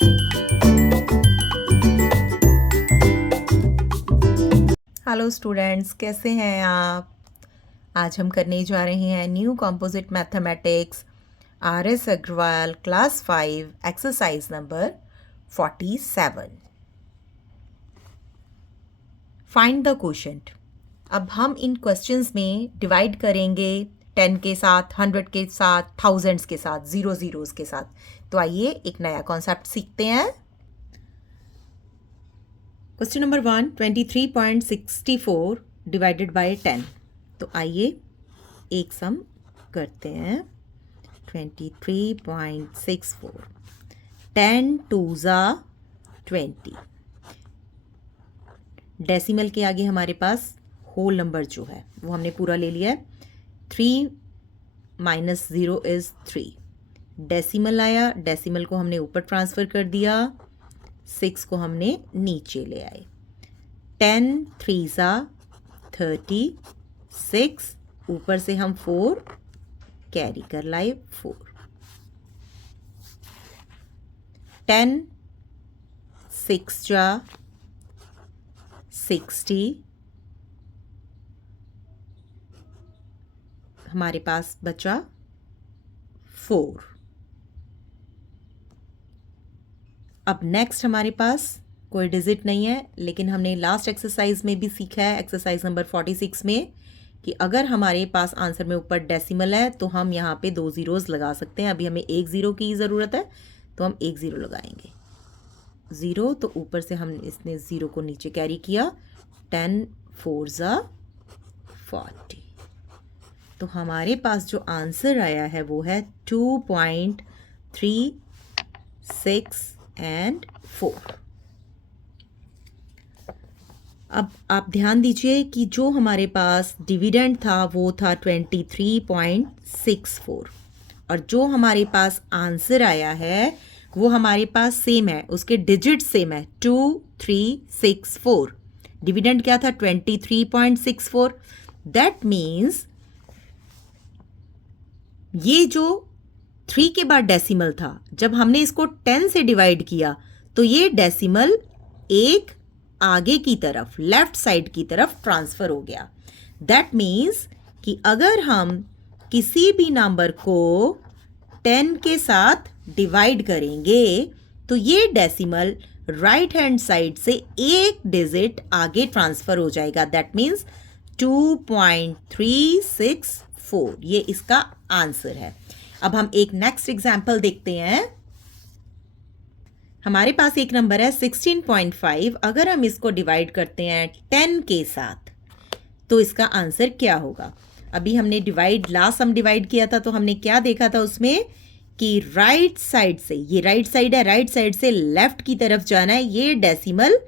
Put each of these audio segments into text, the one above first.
Hello students, कैसे हैं आप। आज हम करने जा रहे हैं new composite mathematics RS Agarwal class 5 exercise number 47। Find the quotient. अब हम इन क्वेश्चंस में डिवाइड करेंगे 10 के साथ, 100 के साथ, थाउजेंड्स के साथ, ज़ीरोज़ के साथ। तो आइए एक नया कॉन्सेप्ट सीखते हैं। Question number 1, 23.64 divided by 10। तो आइए एक सम करते हैं। 23.64, 10 टू ज़ा 20। डेसिमल के आगे हमारे पास होल नंबर जो है वो हमने पूरा ले लिया है। 3 माइनस 0 इज़ 3। डेसिमल आया, डेसिमल को हमने ऊपर ट्रांसफ़र कर दिया, 6 को हमने नीचे ले आए। 10 3 ज़ा 36, ऊपर से हम 4 कैरी कर लाए, 4। 10 6 जा 60, हमारे पास बचा 4। अब नेक्स्ट हमारे पास कोई डिजिट नहीं है, लेकिन हमने लास्ट एक्सरसाइज में भी सीखा है, एक्सरसाइज नंबर 46 में, कि अगर हमारे पास आंसर में ऊपर डेसिमल है तो हम यहाँ पे 2 ज़ीरोज़ लगा सकते हैं। अभी हमें 1 ज़ीरो की ज़रूरत है तो हम 1 ज़ीरो लगाएंगे। 0 तो ऊपर से हम इसने 0 को नीचे कैरी किया। 10 4 ज़ा 40। तो हमारे पास जो आंसर आया है वो है 2.36 एंड 4। अब आप ध्यान दीजिए कि जो हमारे पास डिविडेंड था वो था 23.64, और जो हमारे पास आंसर आया है वो हमारे पास सेम है, उसके डिजिट सेम है, 2364। डिविडेंड क्या था? 23.64। दैट मीन्स ये जो 3 के बाद डेसिमल था, जब हमने इसको 10 से डिवाइड किया तो ये डेसिमल एक आगे की तरफ, लेफ्ट साइड की तरफ ट्रांसफ़र हो गया। दैट मीन्स कि अगर हम किसी भी नंबर को 10 के साथ डिवाइड करेंगे तो ये डेसिमल राइट हैंड साइड से एक डिजिट आगे ट्रांसफ़र हो जाएगा। दैट मीन्स 2.364, ये इसका आंसर है। अब हम एक नेक्स्ट एग्जाम्पल देखते हैं। हमारे पास एक नंबर है 16.5। अगर हम इसको डिवाइड करते हैं 10 के साथ तो इसका आंसर क्या होगा? अभी हमने लास्ट हम डिवाइड किया था तो हमने क्या देखा था उसमें कि राइट साइड से, ये राइट साइड है, राइट साइड से लेफ्ट की तरफ जाना है। ये डेसिमल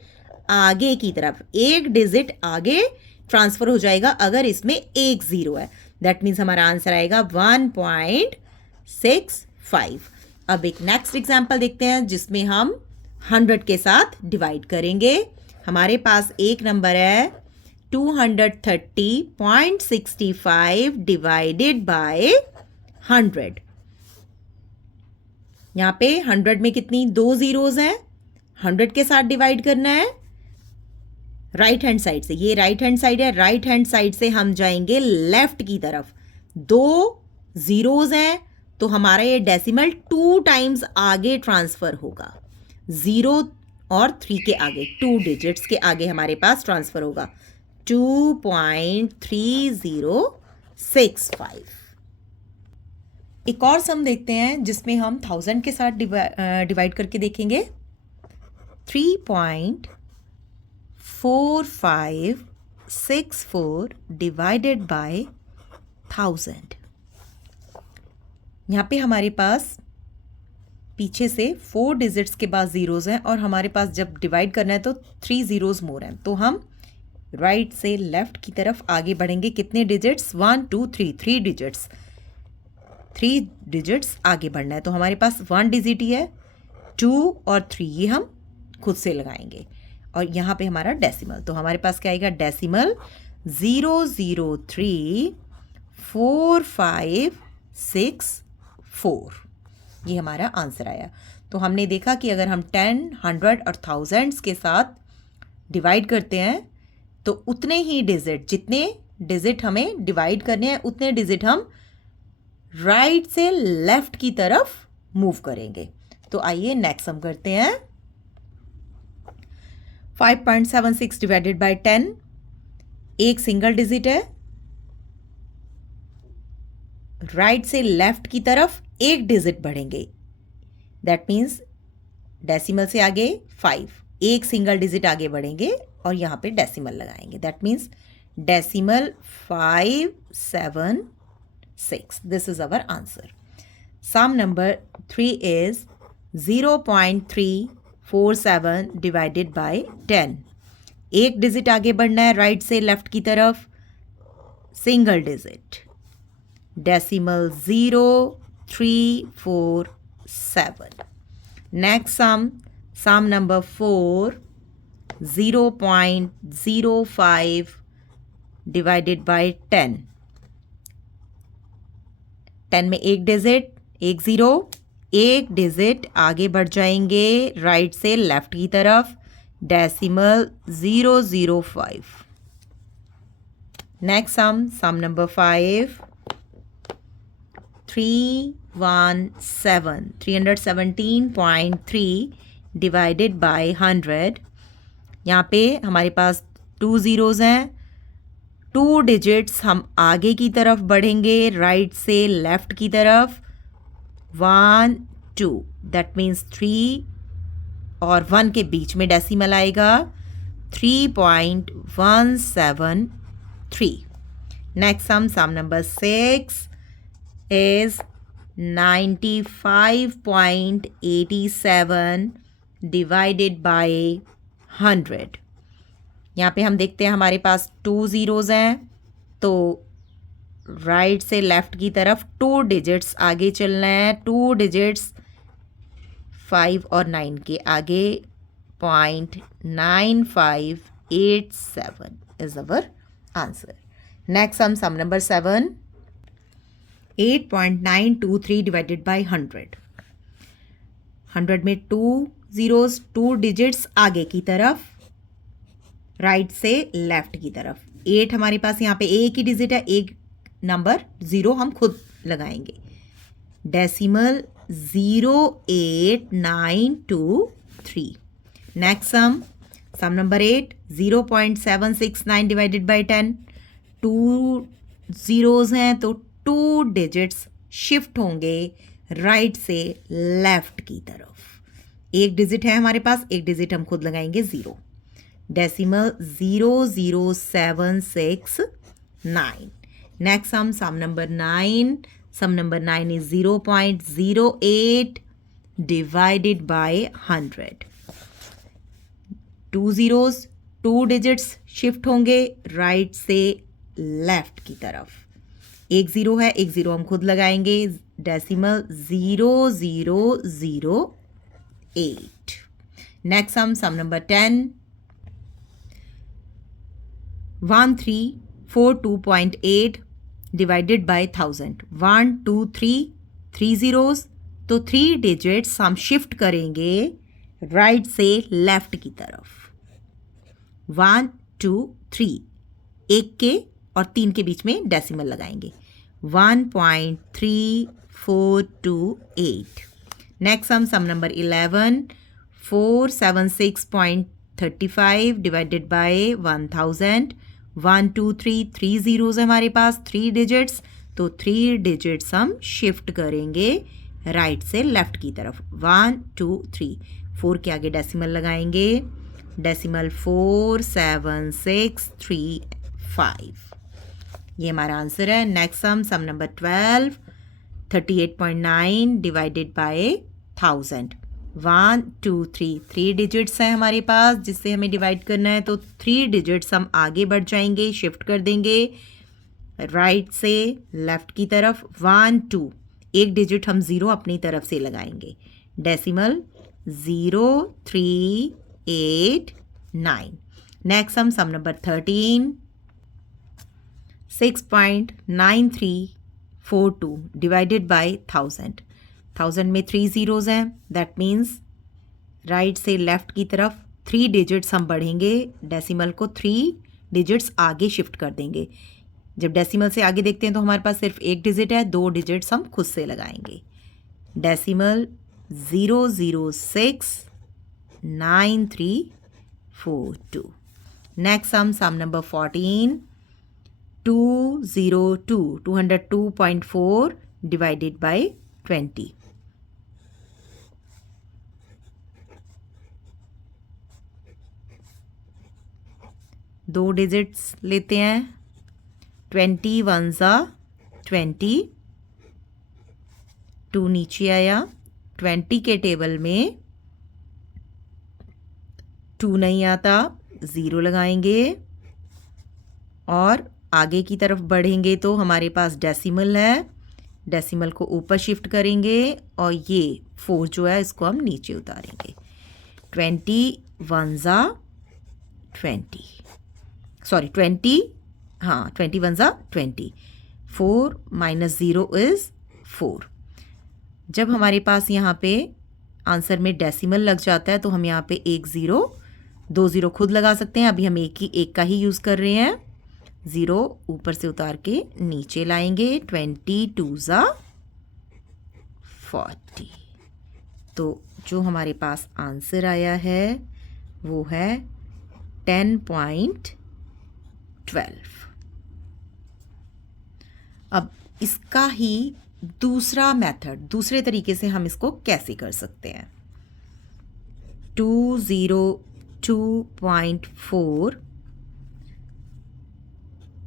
आगे की तरफ एक डिजिट आगे ट्रांसफ़र हो जाएगा अगर इसमें एक ज़ीरो है। दैट मीन्स हमारा आंसर आएगा 1.65। अब एक नेक्स्ट एग्जाम्पल देखते हैं जिसमें हम 100 के साथ डिवाइड करेंगे। हमारे पास एक नंबर है 230.65 डिवाइडेड बाय 100। यहाँ पे 100 में कितनी 2 ज़ीरोज़ हैं, 100 के साथ डिवाइड करना है राइट हैंड साइड से। ये राइट हैंड साइड है, राइट हैंड साइड से हम जाएंगे लेफ्ट की तरफ। 2 ज़ीरोज़ हैं तो हमारा ये डेसिमल 2 टाइम्स आगे ट्रांसफ़र होगा। 0 और 3 के आगे, 2 डिजिट्स के आगे हमारे पास ट्रांसफ़र होगा। 2.3065। एक और सम देखते हैं जिसमें हम 1000 के साथ डिवाइड करके देखेंगे। 3.4564 डिवाइडेड बाय 1000। यहाँ पे हमारे पास पीछे से 4 डिजिट्स के बाद ज़ीरोज़ हैं और हमारे पास जब डिवाइड करना है तो 3 ज़ीरोज़ मोर हैं। तो हम राइट से लेफ्ट की तरफ आगे बढ़ेंगे। कितने डिजिट्स? 1 2 3, 3 डिजिट्स, 3 डिजिट्स आगे बढ़ना है। तो हमारे पास 1 डिजिट ही है, 2 और 3 ये हम खुद से लगाएंगे। और यहाँ पे हमारा डेसिमल, तो हमारे पास क्या आएगा? डेसिमल 0034564, ये हमारा आंसर आया। तो हमने देखा कि अगर हम 10, 100 और थाउजेंड्स के साथ डिवाइड करते हैं तो उतने ही डिजिट, जितने डिजिट हमें डिवाइड करने हैं उतने डिजिट हम राइट से लेफ्ट की तरफ मूव करेंगे। तो आइए नेक्स्ट सम करते हैं। 5.76 डिवाइडेड बाय 10, एक सिंगल डिजिट है, राइट से लेफ्ट की तरफ एक डिजिट बढ़ेंगे, दैट मीन्स डेसिमल से आगे 5, एक सिंगल डिजिट आगे बढ़ेंगे और यहाँ पे डेसिमल लगाएंगे, that means decimal 576. This is our answer. Sum number 3 is 0.347 divided by 10, एक डिजिट आगे बढ़ना है राइट से लेफ्ट की तरफ, single digit, decimal 0347. Next sum number 4, 0.05 divided by 10, 10 में एक डिजिट, एक ज़ीरो, एक डिजिट आगे बढ़ जाएंगे राइट से लेफ्ट की तरफ, decimal 005. Next sum number 5, 317.3 divided by 100. यहाँ पे हमारे पास 2 ज़ीरोज़ हैं, 2 डिजिट्स हम आगे की तरफ बढ़ेंगे राइट से लेफ्ट की तरफ, 1 2, दैट मीन्स 3 और 1 के बीच में डेसिमल आएगा 3.173. Next sum number 6 is 95.87 divided by 100. यहाँ पे हम देखते हैं हमारे पास 2 ज़ीरोज़ हैं, तो राइट से लेफ्ट की तरफ 2 डिजिट्स आगे चलना है, 2 डिजिट्स 5 और 9 के आगे, 0.9587 is our answer. Next sum number 7, 8.923 divided by 100. 100 में 2 ज़ीरोज़, 2 डिजिट्स आगे की तरफ राइट से लेफ्ट की तरफ, 8 हमारे पास यहाँ पे एक ही डिजिट है, एक नंबर 0 हम खुद लगाएंगे, decimal 08923. Next sum number 8, 0.769 divided by 10, 2 zeros हैं तो 2 डिजिट्स शिफ्ट होंगे राइट से लेफ्ट की तरफ, एक डिजिट है हमारे पास, एक डिजिट हम खुद लगाएंगे 0, decimal 00769. Next sum number 9. Sum number 9 is 0.08 divided by 100. 2 zeros, 2 digits shift होंगे राइट से लेफ्ट की तरफ, एक ज़ीरो है, एक ज़ीरो हम खुद लगाएंगे, decimal 0008. Next sum number 10, 1342.8 divided by 1000. 1 2 3, 3 zeros, तो 3 डिजिट्स हम शिफ्ट करेंगे राइट से लेफ्ट की तरफ, 1 2 3, एक के और 3 के बीच में डेसिमल लगाएंगे, 1.3428. Next sum number 11, 476.35 divided by 1000. 1 2 3, 3 zeros हमारे पास, 3 डिजिट्स, तो 3 डिजिट्स हम शिफ्ट करेंगे राइट से लेफ्ट की तरफ, 1 2 3, 4 के आगे डेसिमल लगाएंगे, डेसिमल 47635. ये हमारा आंसर है. Next sum number 12, 38.9 divided by 1000. 1 2 3, 3 digits हैं हमारे पास जिससे हमें डिवाइड करना है, तो 3 डिजिट्स हम आगे बढ़ जाएंगे, शिफ्ट कर देंगे राइट से लेफ्ट की तरफ, 1 2, एक डिजिट हम 0 अपनी तरफ से लगाएंगे, decimal 0389. Next sum number 13, 6.9342 divided by 1000. 1000 में 3 ज़ीरोज़ हैं, दैट मीन्स राइट से लेफ़्ट की तरफ 3 डिजिट्स हम बढ़ेंगे, डेसिमल को 3 डिजिट्स आगे शिफ्ट कर देंगे। जब डेसिमल से आगे देखते हैं तो हमारे पास सिर्फ एक डिजिट है, 2 डिजिट्स हम खुद से लगाएंगे। Decimal 0069342। Next sum number 14, 202.4 divided by 20। दो डिजिट्स लेते हैं, 20 1 ज़ा 20, 2 नीचे आया, 20 के टेबल में 2 नहीं आता, 0 लगाएंगे और आगे की तरफ बढ़ेंगे तो हमारे पास डेसिमल है, डेसिमल को ऊपर शिफ्ट करेंगे और ये 4 जो है इसको हम नीचे उतारेंगे। 20 1 ज़ा 20, सॉरी 20, हाँ 20 1 ज़ा 20, 4 माइनस 0 इज़ 4। जब हमारे पास यहाँ पे आंसर में डेसिमल लग जाता है तो हम यहाँ पे 1 0 2 0 खुद लगा सकते हैं। अभी हम एक का ही यूज़ कर रहे हैं। 0 ऊपर से उतार के नीचे लाएंगे, 20 2 ज़ा 40। तो जो हमारे पास आंसर आया है वो है 10.12। अब इसका ही दूसरा मेथड, दूसरे तरीके से हम इसको कैसे कर सकते हैं। 202.4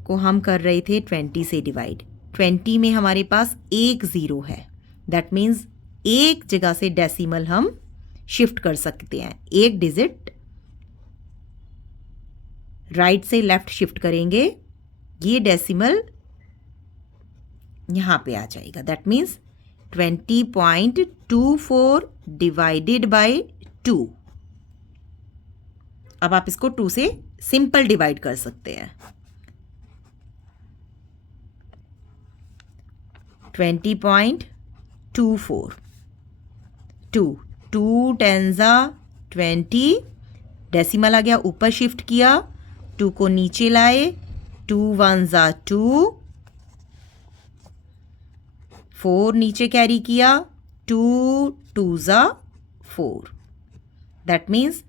को हम कर रहे थे 20 से डिवाइड। 20 में हमारे पास एक 0 है, दैट मीन्स एक जगह से डेसिमल हम शिफ्ट कर सकते हैं। एक डिजिट राइट से लेफ्ट शिफ्ट करेंगे, ये डेसिमल यहाँ पे आ जाएगा, दैट मीन्स 20.24 डिवाइडेड बाय 2। अब आप इसको 2 से सिंपल डिवाइड कर सकते हैं। 20.24, 2 10 ज़ा 20, डेसिमल आ गया, ऊपर शिफ्ट किया, 2 को नीचे लाए, 2 1 ज़ा 2, 4 नीचे कैरी किया, 2 2 ज़ा 4, दैट मीन्स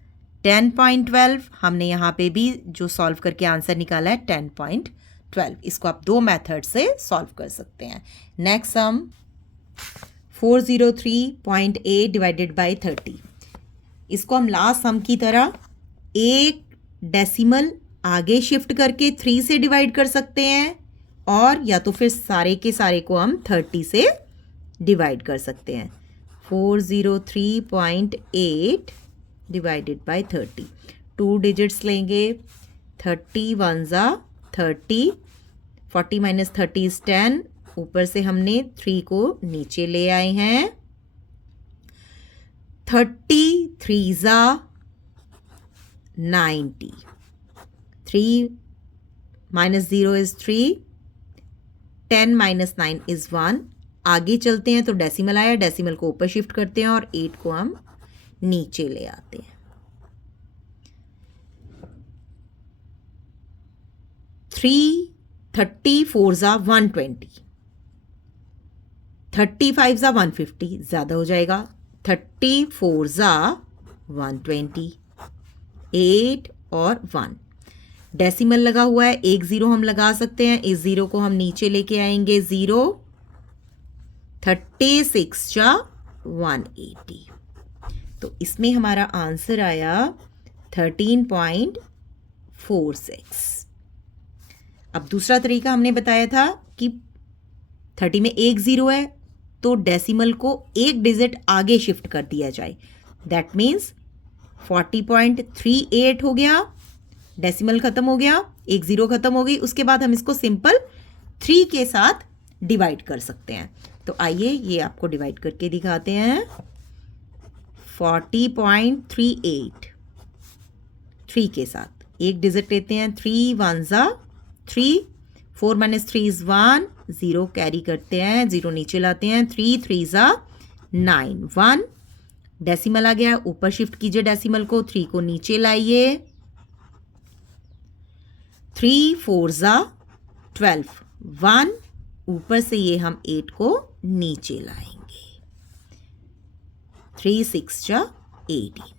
10.12। हमने यहाँ पे भी जो सॉल्व करके आंसर निकाला है 10.12। इसको आप दो मेथड से सॉल्व कर सकते हैं। Next sum 403.8 divided by 30। इसको हम लास्ट सम की तरह एक डेसिमल आगे शिफ्ट करके 3 से डिवाइड कर सकते हैं, और या तो फिर सारे के सारे को हम 30 से डिवाइड कर सकते हैं। 403.8 डिवाइडेड बाय 30, 2 डिजिट्स लेंगे, 30 1 ज़ा 30, 40 माइनस 30 इज 10, ऊपर से हमने 3 को नीचे ले आए हैं, 30 3 ज़ा 90, 3 माइनस 0 इज 3, 10 माइनस 9 इज 1। आगे चलते हैं तो डेसिमल आया, डेसिमल को ऊपर शिफ्ट करते हैं और 8 को हम नीचे ले आते हैं। 30 4 ज़ा 120, 35 ज़ा 150, ज़्यादा हो जाएगा, 34 ज़ा 120, 8 और 1। डेसिमल लगा हुआ है, एक 0 हम लगा सकते हैं, इस 0 को हम नीचे लेके आएंगे, 0, 36 ज़ा 180। तो इसमें हमारा आंसर आया 13.46। अब दूसरा तरीका हमने बताया था कि 30 में एक 0 है तो डेसिमल को एक डिजिट आगे शिफ्ट कर दिया जाए, दैट मीन्स 40.38 हो गया, डेसिमल खत्म हो गया, एक 0 खत्म हो गई, उसके बाद हम इसको सिंपल 3 के साथ डिवाइड कर सकते हैं। तो आइए ये आपको डिवाइड करके दिखाते हैं। 40.38 3 के साथ एक डिजिट लेते हैं, 3 1 ज़ा 3, 4 माइनस 3 इज 1, 0 कैरी करते हैं, 0 नीचे लाते हैं, 3 3 ज़ा 1 डेसिमल आ गया, ऊपर शिफ्ट कीजिए डेसिमल को, 3 को नीचे लाइए, 3 4 ज़ा 12, 1 ऊपर से ये हम 8 को नीचे लाएंगे, 3 6 जा 18,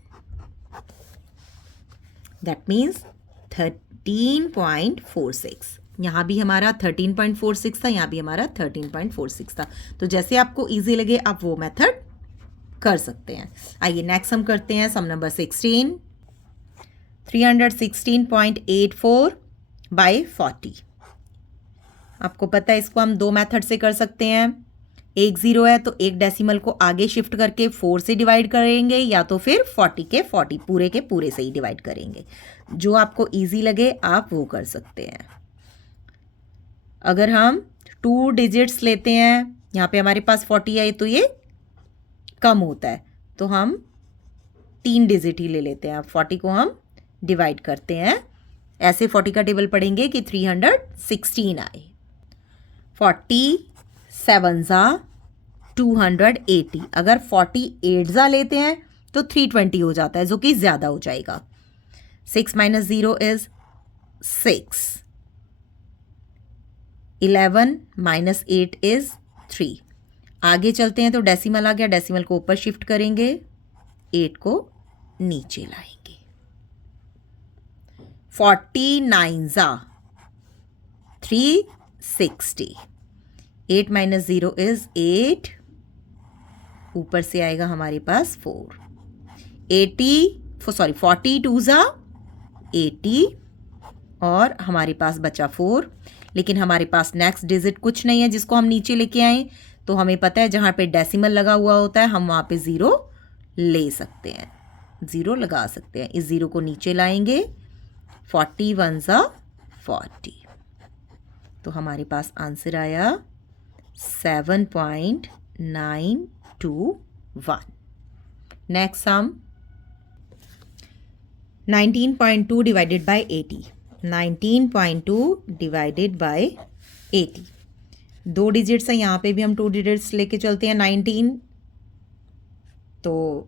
दैट मीन्स 13.46। यहाँ भी हमारा 13.46 था, यहाँ भी हमारा 13.46 था। तो जैसे आपको इजी लगे आप वो मेथड कर सकते हैं। आइए नेक्स्ट हम करते हैं सम नंबर 16, 316.84 बाई 40। आपको पता है इसको हम दो मेथड से कर सकते हैं। एक 0 है तो एक डेसिमल को आगे शिफ्ट करके 4 से डिवाइड करेंगे, या तो फिर 40 के 40 पूरे के पूरे से ही डिवाइड करेंगे। जो आपको इजी लगे आप वो कर सकते हैं। अगर हम 2 डिजिट्स लेते हैं, यहाँ पे हमारे पास 40 है तो ये कम होता है, तो हम 3 डिजिट ही ले लेते हैं। 40 को हम डिवाइड करते हैं, ऐसे 40 का टेबल पढ़ेंगे कि 316 आए। 47 ज़ा 280, अगर 48 ज़ा लेते हैं तो 320 हो जाता है, जो कि ज़्यादा हो जाएगा। 6 माइनस 0 इज़ 6, 11 माइनस 8 इज़ 3। आगे चलते हैं तो डेसिमल आ गया, डेसिमल को ऊपर शिफ्ट करेंगे, 8 को नीचे लाएंगे। 49 ज़ा 360, 8 माइनस 0 इज़ 8, ऊपर से आएगा हमारे पास 4। 42 ज़ा 80 और हमारे पास बचा 4, लेकिन हमारे पास नेक्स्ट डिजिट कुछ नहीं है जिसको हम नीचे लेके आए। तो हमें पता है जहाँ पे डेसिमल लगा हुआ होता है हम वहाँ पे 0 ले सकते हैं, 0 लगा सकते हैं। इस 0 को नीचे लाएंगे, 41 ज़ा 40, तो हमारे पास आंसर आया 7.921। Next sum 19.2 divided by 80। 19.2 divided by 80, 2 digits हैं, यहाँ पे भी हम 2 डिजिट्स लेके चलते हैं। 19 तो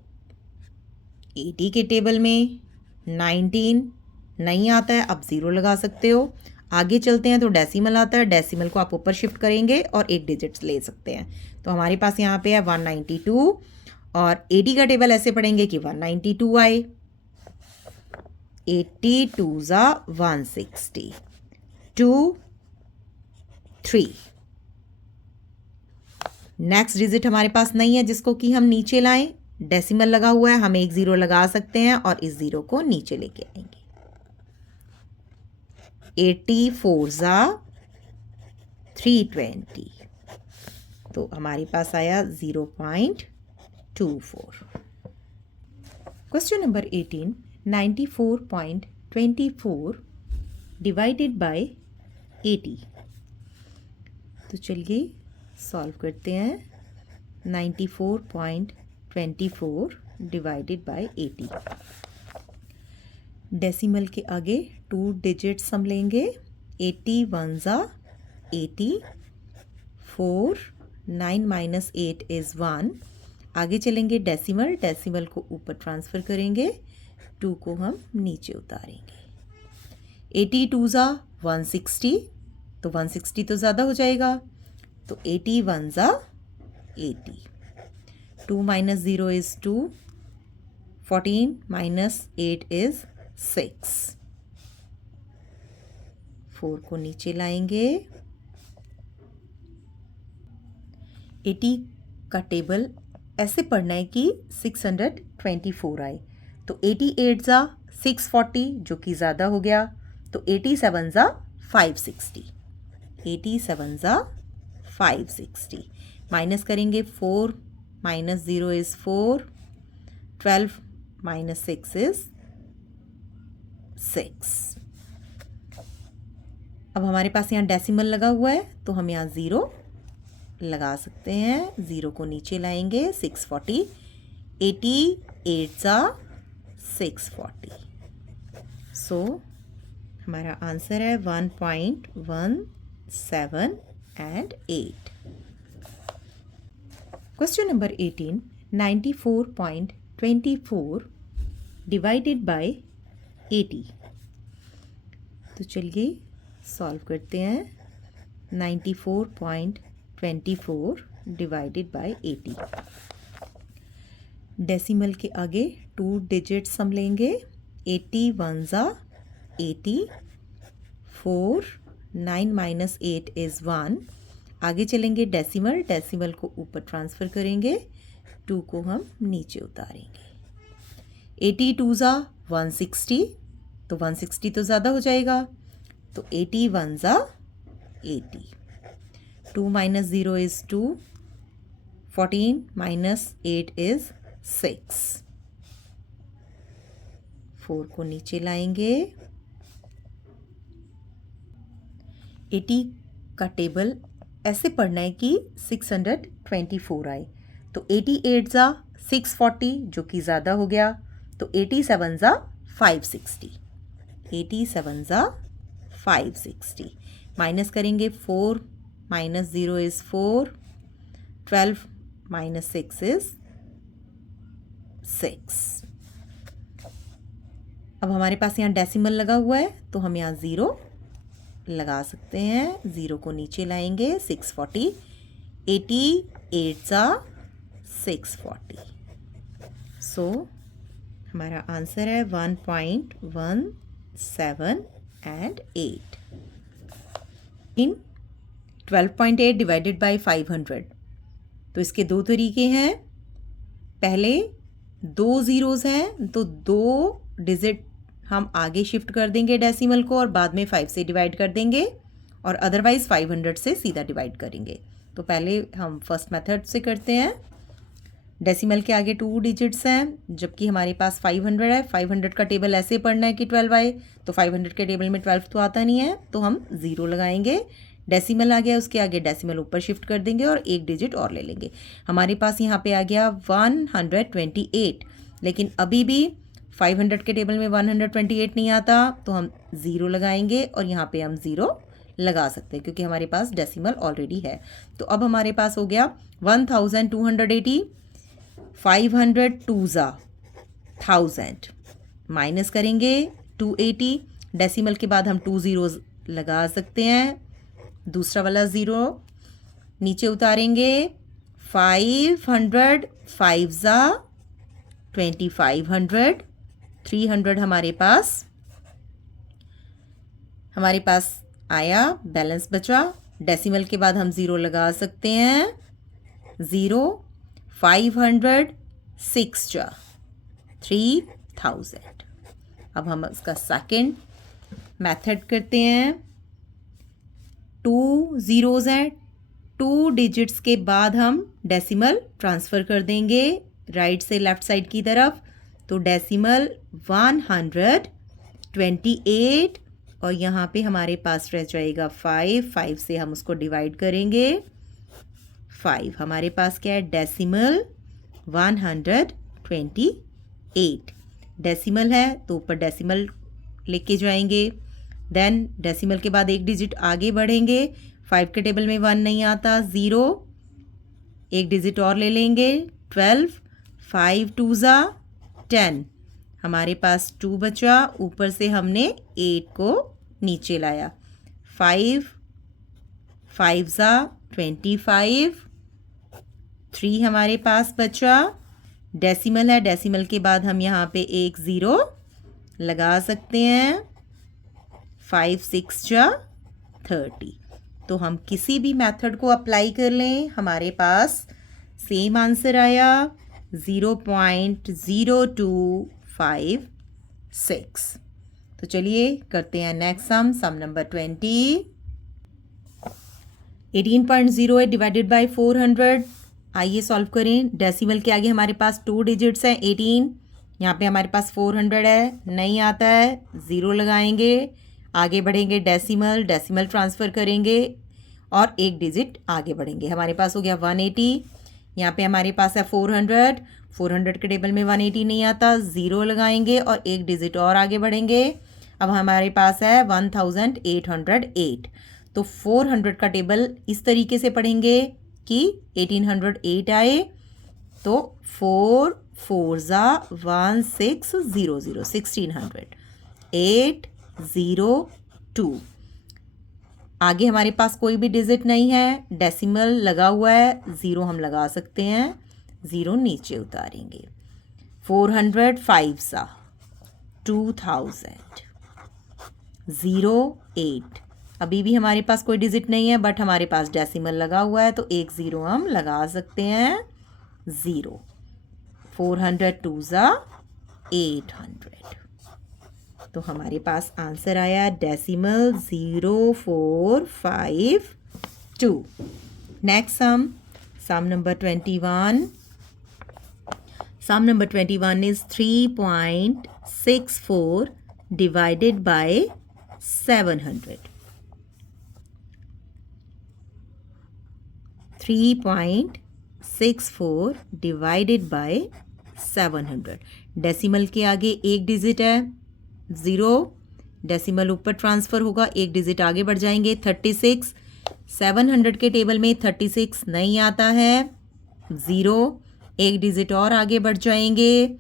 80 के टेबल में 19 नहीं आता है, आप 0 लगा सकते हो। आगे चलते हैं तो डेसिमल आता है, डेसिमल को आप ऊपर शिफ्ट करेंगे और एक डिजिट्स ले सकते हैं। तो हमारे पास यहाँ पे है 192 और 80 का टेबल ऐसे पढ़ेंगे कि 192 आए। 82 ज़ा 160, 2 3। नेक्स्ट डिजिट हमारे पास नहीं है जिसको कि हम नीचे लाएं, डेसिमल लगा हुआ है, हम एक 0 लगा सकते हैं और इस 0 को नीचे लेके आएंगे। 84 ज़ा 320, तो हमारे पास आया 0.24। Question number 18, 94.24 divided by 80। तो चलिए सॉल्व करते हैं। 94.24 डिवाइडेड बाय 80, डेसिमल के आगे 2 डिजिट्स हम लेंगे। 81 ज़ा 80, 4, 9 माइनस 8 इज़ 1। आगे चलेंगे डेसिमल, डेसिमल को ऊपर ट्रांसफ़र करेंगे, 2 को हम नीचे उतारेंगे। 82 ज़ा 160, तो 160 तो ज़्यादा हो जाएगा, तो 81 ज़ा 80, 2 माइनस 0 इज़ 2, 14 माइनस 8 इज़ 6, 4 को नीचे लाएंगे। 80 का टेबल ऐसे पढ़ना है कि 624 आए, तो 88 ज़ा 640 जो कि ज़्यादा हो गया, तो 87 ज़ा 560, 87 ज़ा 560 माइनस करेंगे। 4 माइनस 0 इज़ 4, 12 माइनस 6 इज़ 6। अब हमारे पास यहाँ डेसिमल लगा हुआ है तो हम यहाँ 0 लगा सकते हैं, 0 को नीचे लाएंगे। 640, 88 ज़ा 640, सो हमारा आंसर है 1.17 and 8। Question number 18, 94.24 divided by 80। तो चलिए सॉल्व करते हैं। 94.24 डिवाइडेड बाय 80। डेसिमल के आगे 2 डिजिट्स हम लेंगे। 80 1 80, 4, 9 - 8 इज़ 1। आगे चलेंगे डेसिमल, डेसिमल को ऊपर ट्रांसफ़र करेंगे, 2 को हम नीचे उतारेंगे। 80 2 160, तो 160 तो ज़्यादा हो जाएगा, तो 80 1 80। 2 - 0 इज़ 2, 14 - 8 इज़ 6। 4 को नीचे लाएंगे। 80 का टेबल ऐसे पढ़ना है कि 624 आए। तो 88 640 जो कि ज़्यादा हो गया, तो 87 560। 87 560 माइनस करेंगे। 4 - 0 इज़ 4, 12 - 6 इज़ 6। अब हमारे पास यहाँ डेसिमल लगा हुआ है, तो हम यहाँ 0 लगा सकते हैं। 0 को नीचे लाएंगे। 640, 88 640। सो हमारा आंसर है 1.17 and 8। इन 12.8 डिवाइडेड बाय 500, तो इसके दो तरीके हैं। पहले 2 ज़ीरोज़ हैं, तो 2 डिजिट हम आगे शिफ्ट कर देंगे डेसिमल को और बाद में 5 से डिवाइड कर देंगे, और अदरवाइज़ 500 से सीधा डिवाइड करेंगे। तो पहले हम फर्स्ट मेथड से करते हैं। डेसिमल के आगे 2 डिजिट्स हैं, जबकि हमारे पास 500 है। 500 का टेबल ऐसे पढ़ना है कि 12 आए, तो 500 के टेबल में 12 तो आता नहीं है, तो हम 0 लगाएंगे। डेसिमल आ गया, उसके आगे डेसिमल ऊपर शिफ्ट कर देंगे और एक डिजिट और ले लेंगे। हमारे पास यहाँ पे आ गया 128, लेकिन अभी भी 500 के टेबल में 128 नहीं आता, तो हम 0 लगाएंगे और यहाँ पे हम 0 लगा सकते हैं क्योंकि हमारे पास डेसिमल ऑलरेडी है। तो अब हमारे पास हो गया 1280। 500 2 1000 माइनस करेंगे 280। डेसिमल के बाद हम 2 ज़ीरोज़ लगा सकते हैं। दूसरा वाला 0 नीचे उतारेंगे। 500 5 2500, 300 हमारे पास आया, बैलेंस बचा। डेसिमल के बाद हम 0 लगा सकते हैं। 0 500 6 3000। अब हम इसका सेकंड मेथड करते हैं। 2 ज़ीरोज़ हैं, 2 डिजिट्स के बाद हम डेसिमल ट्रांसफ़र कर देंगे राइट से लेफ़्ट साइड की तरफ। तो डेसिमल 128 और यहाँ पे हमारे पास रह जाएगा 5 से हम उसको डिवाइड करेंगे। 5 हमारे पास क्या है, डेसिमल 128। डेसिमल है तो ऊपर डेसिमल लेके जाएंगे। देन डेसिमल के बाद एक डिजिट आगे बढ़ेंगे। 5 के टेबल में 1 नहीं आता, 0 एक डिजिट और ले लेंगे। 12 5 2 10 हमारे पास 2 बचा, ऊपर से हमने 8 को नीचे लाया। 5 5 25, 3 हमारे पास बचा। डेसिमल है, डेसिमल के बाद हम यहाँ पे एक 0 लगा सकते हैं। 5 6 30। तो हम किसी भी मेथड को अप्लाई कर लें, हमारे पास सेम आंसर आया 0.0256। तो चलिए करते हैं next sum number 20। 18.08 divided by 400। आइए सॉल्व करें। डेसिमल के आगे हमारे पास 2 डिजिट्स हैं। 18, यहाँ पे हमारे पास 400 है, नहीं आता है, 0 लगाएंगे। आगे बढ़ेंगे डेसिमल ट्रांसफ़र करेंगे और एक डिजिट आगे बढ़ेंगे। हमारे पास हो गया 180। यहाँ पे हमारे पास है 400 के टेबल में 180 नहीं आता, 0 लगाएंगे और एक डिजिट और आगे बढ़ेंगे। अब हमारे पास है 1808। तो 400 का टेबल इस तरीके से पढ़ेंगे कि 1808 आए तो 4 4 ज़ा 1600 1600 802। आगे हमारे पास कोई भी डिजिट नहीं है, डेसिमल लगा हुआ है, ज़ीरो हम लगा सकते हैं, ज़ीरो नीचे उतारेंगे। 405 सा 2000 08। अभी भी हमारे पास कोई डिजिट नहीं है बट हमारे पास डेसिमल लगा हुआ है तो एक ज़ीरो हम लगा सकते हैं, ज़ीरो। 402 ज़ा 800। तो हमारे पास आंसर आया decimal 0452। Next sum number 21। Sum number 21 is 3.64 divided by 700। 3.64 divided by 700। Decimal के आगे एक डिजिट है, ज़ीरो, डेसिमल ऊपर ट्रांसफ़र होगा, एक डिजिट आगे बढ़ जाएंगे, 36। 700 के टेबल में 36 नहीं आता है, ज़ीरो, एक डिजिट और आगे बढ़ जाएंगे,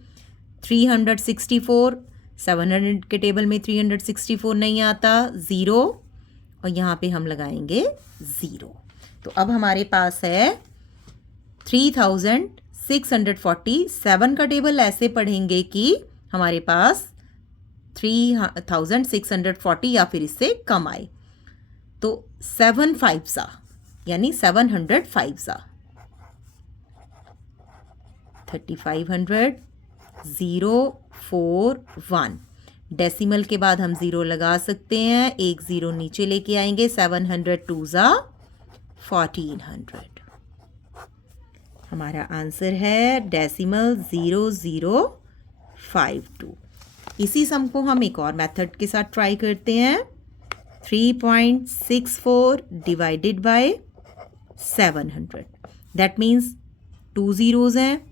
364। 700 के टेबल में 364 नहीं आता, ज़ीरो, और यहाँ पे हम लगाएंगे ज़ीरो। तो अब हमारे पास है 3647 का टेबल ऐसे पढ़ेंगे कि हमारे पास 3640 या फिर इससे कम आए। तो 75 सा यानी 705 सा 3500 041। डेसिमल के बाद हम ज़ीरो लगा सकते हैं, एक ज़ीरो नीचे लेके आएंगे, 702 ज़ा 1400। हमारा आंसर है डेसिमल 0052। इसी सम को हम एक और मेथड के साथ ट्राई करते हैं। 3.64 divided by 700। That means 2 zeros हैं,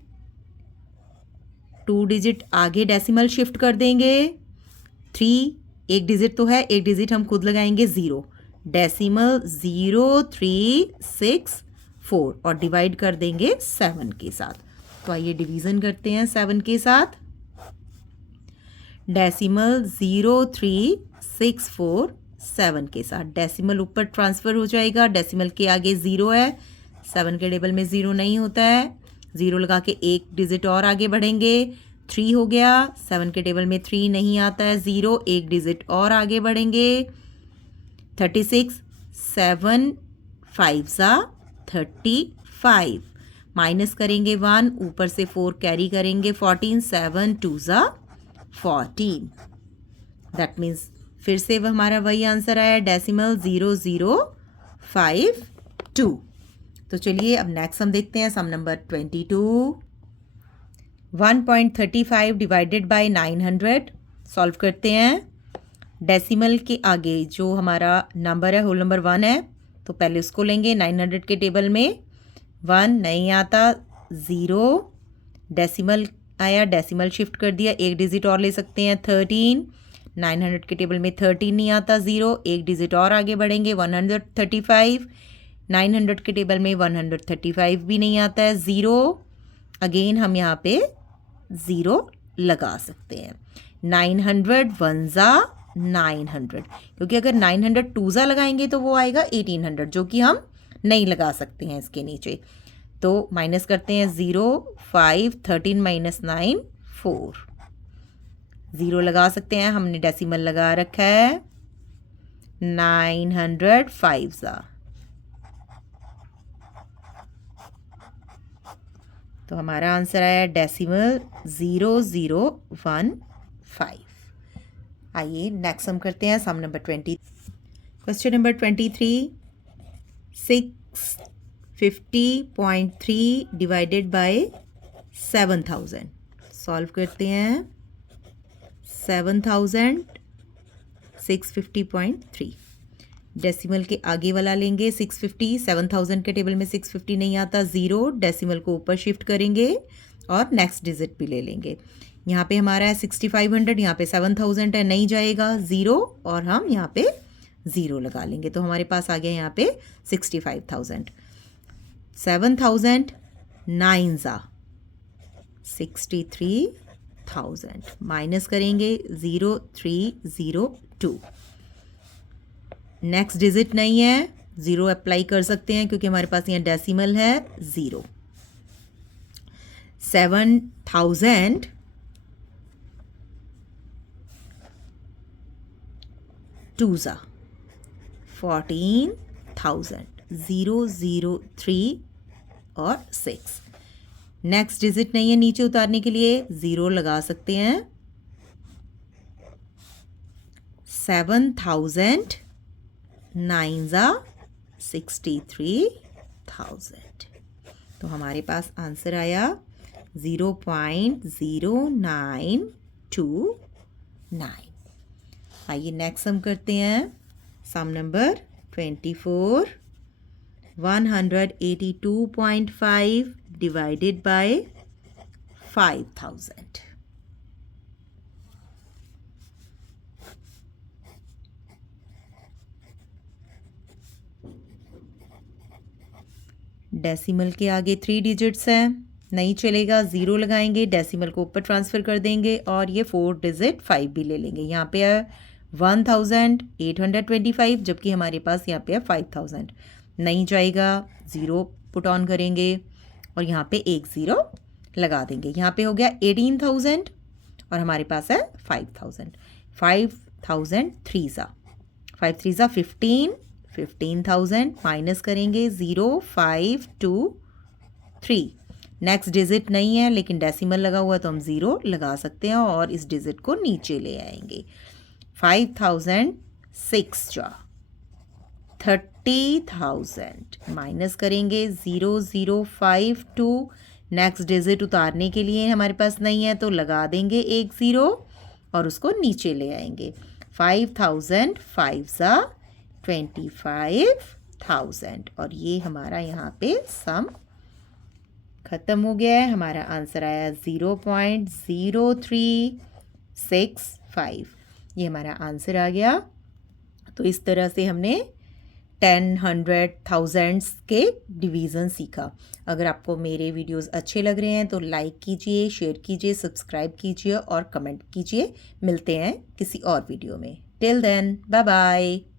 2 डिजिट आगे डेसिमल शिफ्ट कर देंगे, 3 एक डिजिट तो है, एक डिजिट हम खुद लगाएंगे, ज़ीरो, डेसिमल 0364 और डिवाइड कर देंगे 7 के साथ। तो आइए डिवीज़न करते हैं 7 के साथ। डेसिमल 0364 7 के साथ, डेसिमल ऊपर ट्रांसफ़र हो जाएगा, डेसिमल के आगे ज़ीरो है, 7 के टेबल में ज़ीरो नहीं होता है, ज़ीरो लगा के एक डिजिट और आगे बढ़ेंगे, 3 हो गया, 7 के टेबल में 3 नहीं आता है, ज़ीरो, एक डिजिट और आगे बढ़ेंगे, 36। 7 5 ज़ा 35, माइनस करेंगे 1, ऊपर से 4 कैरी करेंगे, 14। 7 2 ज़ा 14। दैट मीन्स फिर से वो हमारा वही आंसर आया, डेसिमल 0052। तो चलिए अब नेक्स्ट हम देखते हैं sum number 22। 1.35 divided by 900 solve करते हैं। डेसिमल के आगे जो हमारा नंबर है होल नंबर 1 है, तो पहले उसको लेंगे। 900 के टेबल में 1 नहीं आता, ज़ीरो, डेसिमल आया, डेसिमल शिफ्ट कर दिया, एक डिजिट और ले सकते हैं, 13। 900 के टेबल में 13 नहीं आता, ज़ीरो, एक डिजिट और आगे बढ़ेंगे, 135। 900 के टेबल में 135 भी नहीं आता है, ज़ीरो, अगेन हम यहाँ पे ज़ीरो लगा सकते हैं। 900 1 ज़ा 900, क्योंकि अगर 900 2 ज़ा लगाएंगे तो वो आएगा 1800, जो कि हम नहीं लगा सकते हैं इसके नीचे। तो माइनस करते हैं, 0 5 13 माइनस 9 4, ज़ीरो लगा सकते हैं, हमने डेसिमल लगा रखा है, 905 ज़ा। तो हमारा आंसर आया डेसिमल 0015। आइए नेक्स्ट हम करते हैं sum number 20। Question number 23। 650.3 divided by 7000 solve करते हैं। 7000 650.3, डेसिमल के आगे वाला लेंगे 650। 7000 के टेबल में 650 नहीं आता, ज़ीरो, डेसिमल को ऊपर शिफ्ट करेंगे और नेक्स्ट डिजिट भी ले लेंगे। यहाँ पे हमारा है 6500, यहाँ पे 7000 है, नहीं जाएगा, ज़ीरो, और हम यहाँ पे ज़ीरो लगा लेंगे, तो हमारे पास आ गया यहाँ पे 65000। 7,000 9 ज़ा 63,000 माइनस करेंगे 0302। नेक्स्ट डिजिट नहीं है, ज़ीरो अप्लाई कर सकते हैं क्योंकि हमारे पास यहाँ डेसिमल है 0। 7,000 2 ज़ा 14,000 003 और 6। नेक्स्ट डिजिट नहीं है, नीचे उतारने के लिए 0 लगा सकते हैं। 7,000 9 ज़ा 63,000। तो हमारे पास आंसर आया 0.0929। आइए नेक्स्ट सम करते हैं। Sum number 24। 182.5 divided by 5,000। Decimal के आगे 3 डिजिट्स हैं, नहीं चलेगा, 0 लगाएंगे, डेसिमल को ऊपर ट्रांसफ़र कर देंगे और ये 4 डिजिट 5 भी ले लेंगे। यहाँ पे है 1,825 जबकि हमारे पास यहाँ पे है 5,000, नहीं जाएगा, 0 पुट ऑन करेंगे और यहाँ पे एक 0 लगा देंगे। यहाँ पे हो गया 18,000 और हमारे पास है 5,000। 5,000 3 ज़ा 5 3 ज़ा 15, 15,000 माइनस करेंगे 0,523। नेक्स्ट डिजिट नहीं है लेकिन डेसिमल लगा हुआ है तो हम 0 लगा सकते हैं और इस डिजिट को नीचे ले आएंगे। 5,006 जा 30,000 माइनस करेंगे 0,052। नेक्स्ट डिजिट उतारने के लिए हमारे पास नहीं है तो लगा देंगे एक 0 और उसको नीचे ले आएंगे। 5,000 5 ज़ा 25,000 और ये हमारा यहाँ पे सम ख़त्म हो गया है। हमारा आंसर आया 0.0365। ये हमारा आंसर आ गया। तो इस तरह से हमने 10, 100, थाउजेंड्स के डिवीज़न सीखा। अगर आपको मेरे वीडियोस अच्छे लग रहे हैं तो लाइक कीजिए, शेयर कीजिए, सब्सक्राइब कीजिए और कमेंट कीजिए। मिलते हैं किसी और वीडियो में। Till then, bye bye.